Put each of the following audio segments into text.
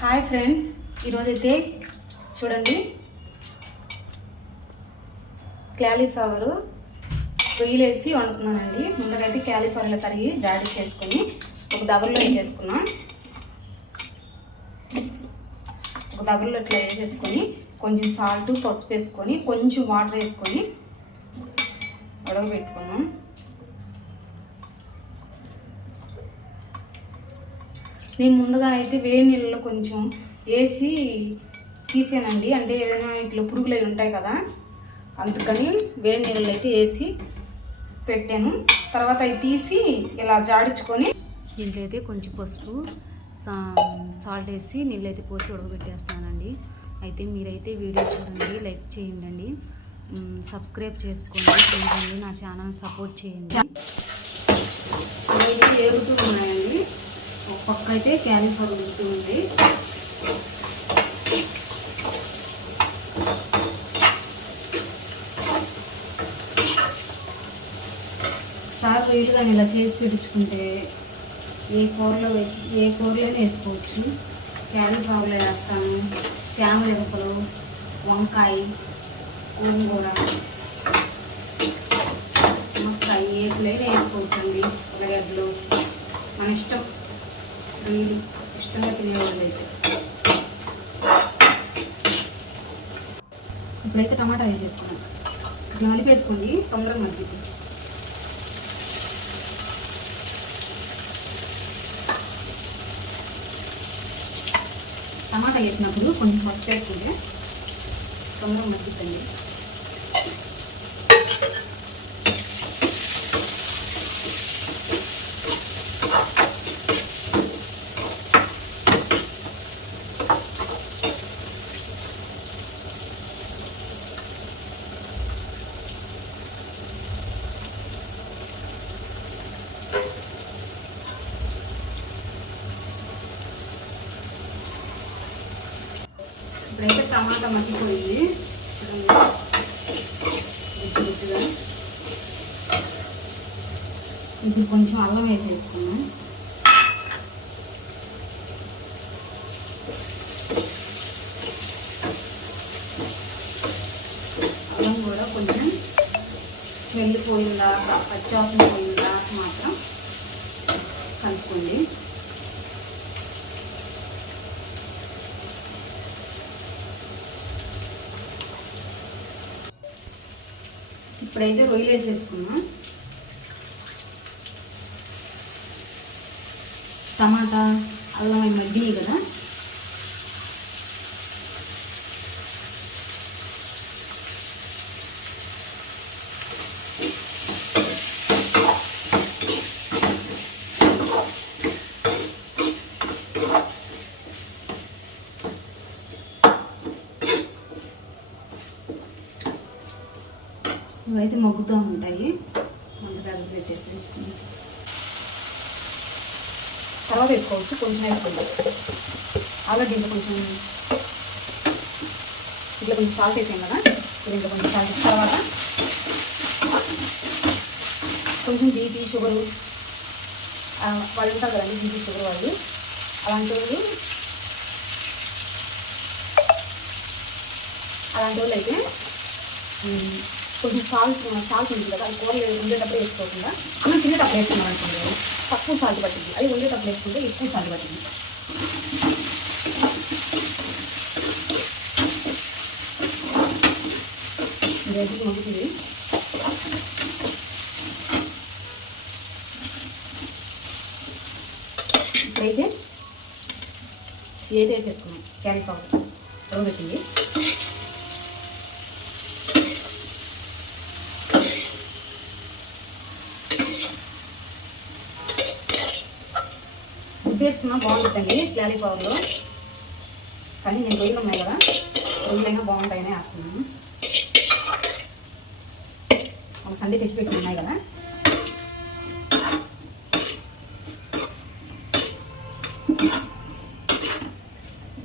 Hi friends, ఈరోజైతే చూడండి cauliflower రొయ్యలేసి వండుతున్నానండి. ముందరైతే cauliflower ఇలా తరిగి జాడి చేసుకొని ఒక దబర్లో వేసేసుకున్నాం. ఒక దబర్లో ఇట్లా వేసేసుకొని కొంచెం సాల్ట్ పసుపు వేసుకొని కొంచెం వాటర్ వేసుకొని ఉడకబెట్టుకున్నాం. నేను ముందుగా అయితే వేడి నీళ్ళలో కొంచెం వేసి తీసానండి. అంటే ఏదైనా ఇట్లా పురుగులు అవి ఉంటాయి కదా, అందుకని వేడి నీళ్ళలో అయితే వేసి పెట్టాను. తర్వాత అవి తీసి ఇలా జాడించుకొని దీంట్లో అయితే కొంచెం పసుపు సాల్ట్ వేసి నీళ్ళు అయితే పోసి ఉడకబెట్టేస్తున్నానండి. అయితే మీరైతే వీడియో చూడండి, లైక్ చేయండి, సబ్స్క్రైబ్ చేసుకోండి, చూడండి, నా ఛానల్ సపోర్ట్ చేయండి. అయితే ఏగుతూ ఉన్నాయండి. ఒక పక్క అయితే క్యాలీఫ్లవర్ ఉడుకుతూ ఉంది. ఒకసారి రొయ్యలు కానీ ఇలా చేసి పెట్టించుకుంటే ఏ కూరలో వేసుకోవచ్చు. క్యాలీఫ్లవర్లో వేస్తాను, చామల ఎరుపులు, వంకాయ, గోంగూర, మునక్కాయ ఏ ప్లేట్ వేసుకోవచ్చండి. ఉల్లగడ్డలు మన ఇష్టం, రొయ్యలు ఇష్టంగా తినేవాళ్ళు అయితే. ఇప్పుడైతే టమాటా వేసేసుకున్నాం. ఇట్లా కలిపేసుకోండి, తొందరగా మగ్గిద్ది. టమాటా వేసినప్పుడు కొంచెం పసుపు వేసుకుంటే తొందరగా మగ్గిద్దండి. ఇప్పుడైతే టమాటా మగ్గిపోయింది గుజ్జుగా. ఇప్పుడు కొంచెం అల్లం వేసేసుకున్నాం. అల్లం కూడా కొంచెం వెళ్ళిపోయిందాక, పచ్చివాసన పోయిందాక మాత్రం కలుపుకోండి. ఇప్పుడైతే రొయ్యలు వేసేసుకున్నాం. టమాటా అల్లం అవి మగ్గినాయి కదా, ఇవైతే మగ్గుతూ ఉంటాయి. వంటకాలు చేసేసుకుని తర్వాత వేసుకోవచ్చు, కొంచెం వేసుకోండి. ఆల్రెడీ దీంట్లో కొంచెం ఇట్లా కొంచెం సాల్ట్ వేసాం కదా, దీంట్లో కొంచెం సాల్ట్ వేసిన తర్వాత కొంచెం బీపీ షుగరు వాళ్ళు ఉంటారు కదండి, బీపీ షుగర్ వాళ్ళు, అలాంటి వాళ్ళు అయితే కొంచెం సాల్ట్ ఉంటుంది కదా, అది కూరలు ఉండేటప్పుడు వేసుకోకుండా అన్నం తినేటప్పుడు వేసుకున్నాం అనుకోండి, తక్కువ సాల్ట్ పట్టింది. అది ఉండేటప్పుడు వేసుకుంటే ఎక్కువ సాల్ట్ పట్టింది. ఇదైతే మగ్గుతుంది. ఇప్పుడైతే ఏది వేసేసుకున్నాం, క్యాలీఫ్లవర్ ఉడకబెట్టింది. వేసుకున్నా బాగుంటుందండి క్యాలీఫ్లవర్లో, కానీ నేను రొయ్యలు ఉన్నాయి కదా, రొయ్యలైనా బాగుంటాయనే వేస్తున్నాను. ఒక సండే తెచ్చిపెట్టి ఉన్నాయి కదా,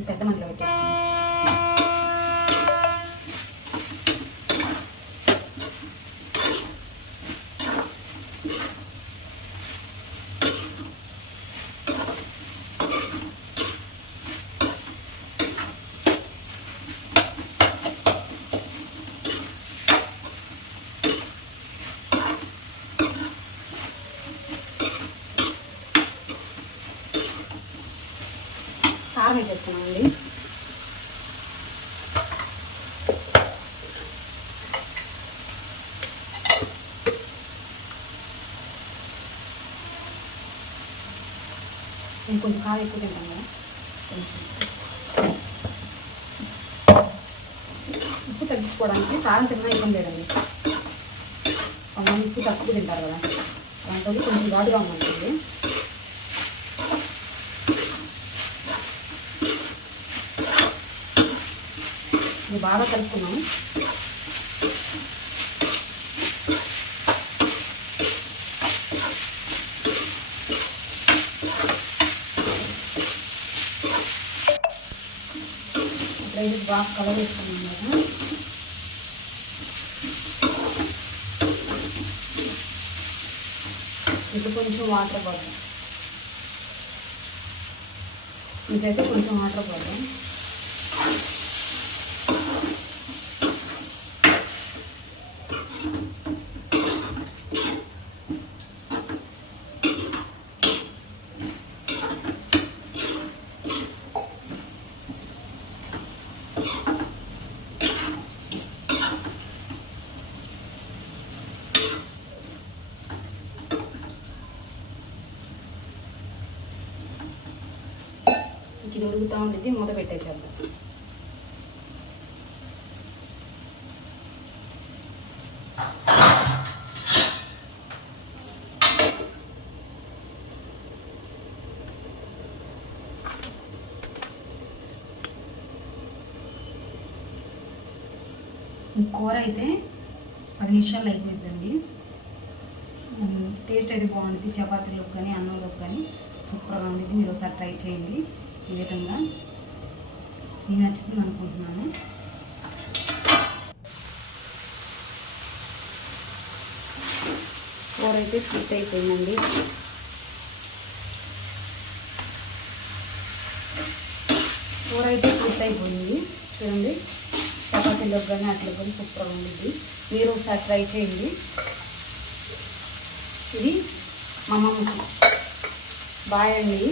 పెద్ద మంటలో పెట్టేస్తున్నాను. కారం వేసేసుకున్నామండి. నేను కొంచెం కారం ఎక్కువ తింటాను కదా, ఉప్పు తగ్గించుకోవడానికి కారం తిన్నా ఇబ్బంది లేదండి. కొంతమంది ఉప్పు తక్కువ తింటారు కదా, దాంట్లో కొంచెం ఘాటుగా ఉందండి. ఇది బాగా కలుపుకున్నాము. ఇప్పుడైతే బాగా కలర్ వేసుకున్నాం కదా, ఇప్పుడు కొంచెం వాటర్ పోద్దాం. ఇంకైతే కొంచెం వాటర్ పోద్దాం. ఇది ఉడుకుతూ ఉండేది, మూత పెట్టేసేద్దాం. కూర అయితే 10 నిమిషాలు అయిపోతుందండి. టేస్ట్ అయితే బాగుంటుంది. చపాతీలోకి కానీ అన్నంలోకి కానీ సూపర్గా ఉండేది. మీరు ఒకసారి ట్రై చేయండి. ఈ విధంగా మీకు నచ్చుతుంది అనుకుంటున్నాను. కూర అయితే పూర్తి అయిపోయిందండి. కూర అయితే పూర్తి అయిపోయింది. చూడండి, చపాతీలోకి కానీ అట్లా కానీ సూపర్గా ఉండేది. మీరు ఒకసారి ట్రై చేయండి. ఇది మా అమ్మమ్మకి బాయ్ అండి.